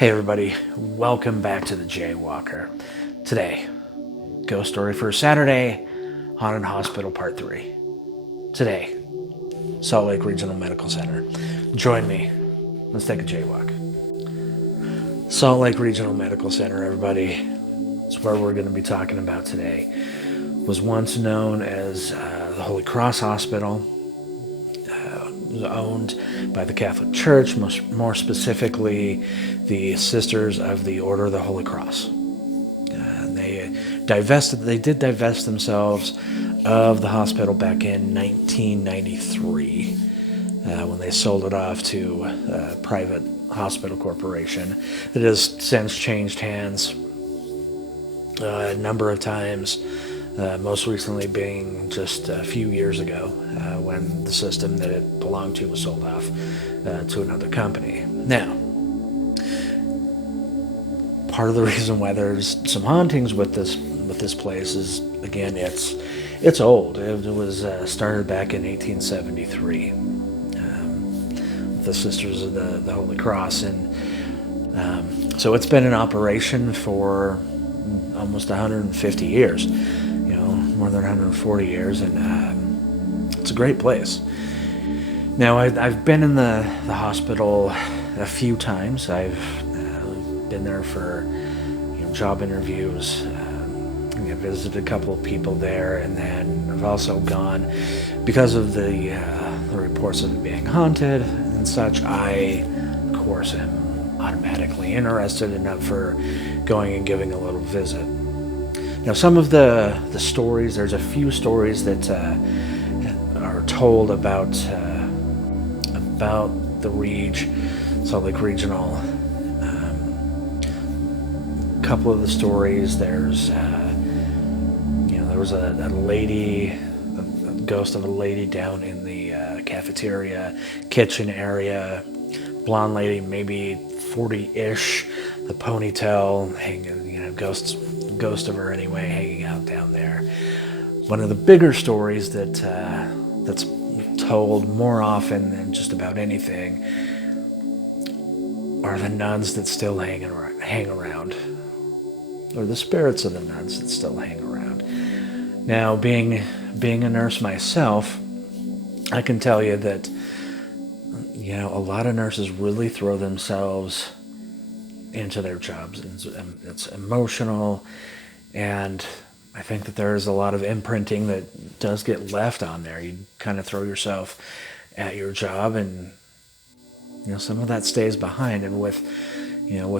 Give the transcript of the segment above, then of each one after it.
Hey everybody, welcome back to the Jaywalker. Today, Ghost Story for Saturday, Haunted Hospital Part 3. Today, Salt Lake Regional Medical Center. Join me. Let's take a jaywalk. Salt Lake Regional Medical Center, everybody. It's where we're going to be talking about today. Was once known as the Holy Cross Hospital. It was owned by the Catholic Church, more specifically the Sisters of the Order of the Holy Cross. They did divest themselves of the hospital back in 1993 when they sold it off to a private hospital corporation that has since changed hands a number of times. Most recently being just a few years ago when the system that it belonged to was sold off to another company. Now, part of the reason why there's some hauntings with this place is, again, it's old. It was started back in 1873 with the Sisters of the Holy Cross, and so it's been in operation for almost 150 years. More than 140 years, and it's a great place. Now, I've been in the hospital a few times. I've been there for job interviews. I visited a couple of people there, and then I've also gone because of the reports of it being haunted and such. I, of course, am automatically interested and up for going and giving a little visit. Now, some of the stories, there's a few stories that are told about the Rege, Salt Lake Regional. A couple of the stories, there was a lady, a ghost of a lady down in the cafeteria, kitchen area, blonde lady, maybe 40-ish, the ponytail, hanging, ghost of her anyway, hanging out down there. One of the bigger stories that's told more often than just about anything are the nuns that still hang around, or the spirits of the nuns that still hang around. Now, being a nurse myself, I can tell you that a lot of nurses really throw themselves into their jobs. It's emotional, and I think that there's a lot of imprinting that does get left on there. You kind of throw yourself at your job, and some of that stays behind. And with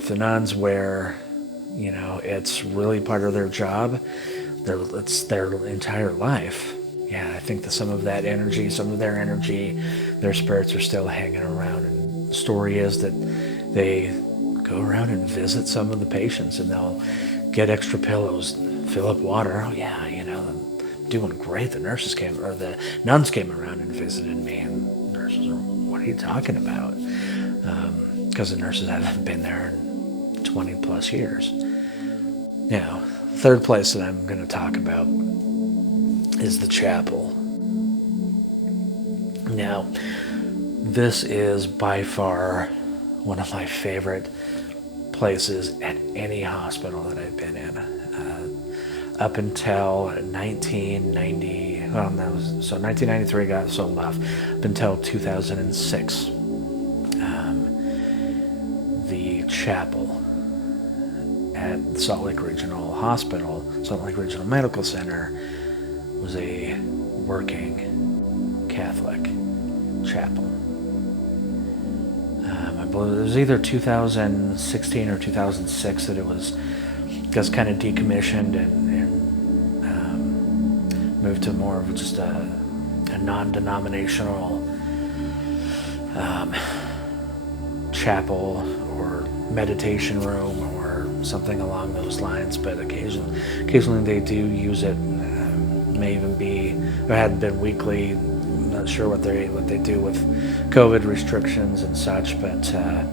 the nuns, where it's really part of their job, it's their entire life. Yeah, I think that some of their energy, their spirits are still hanging around. And the story is that they go around and visit some of the patients, and they'll get extra pillows, fill up water. Oh yeah, I'm doing great. The nuns came around and visited me, and the nurses are, what are you talking about? Because the nurses haven't been there in 20 plus years. Now, third place that I'm going to talk about is the chapel. Now, this is by far one of my favorite places at any hospital that I've been in. Up until 1993 got sold off. Up until 2006, the chapel at Salt Lake Regional Hospital, Salt Lake Regional Medical Center, was a working Catholic chapel. I believe it was either 2016 or 2006 that it was just kind of decommissioned and moved to more of just a non-denominational chapel or meditation room or something along those lines. But occasionally they do use it. May even be, or had been weekly. Not sure what they do with COVID restrictions and such, but I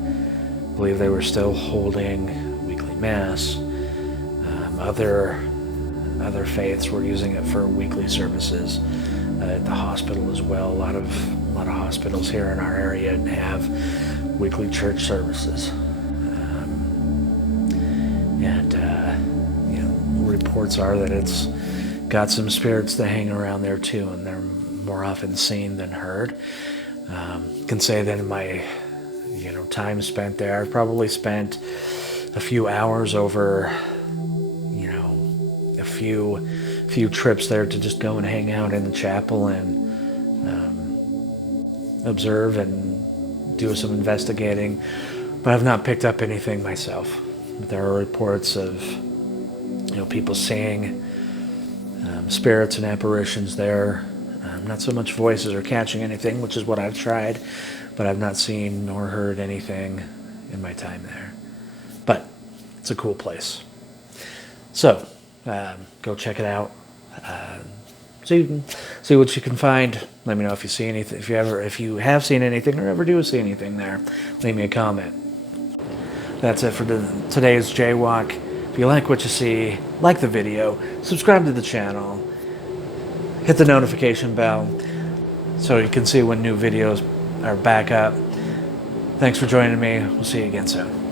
believe they were still holding weekly mass. Other faiths were using it for weekly services at the hospital as well. A lot of hospitals here in our area have weekly church services. reports are that it's got some spirits that hang around there too, and they're more often seen than heard. Can say that in my time spent there, I've probably spent a few hours over a few trips there to just go and hang out in the chapel and observe and do some investigating, but I've not picked up anything myself. There are reports of people seeing spirits and apparitions there. Not so much voices or catching anything, which is what I've tried, but I've not seen nor heard anything in my time there. But it's a cool place. So go check it out. See what you can find. Let me know if you see anything. If you have seen anything or ever do see anything there, leave me a comment. That's it for today's Jaywalk. If you like what you see, like the video, subscribe to the channel, hit the notification bell so you can see when new videos are back up. Thanks for joining me. We'll see you again soon.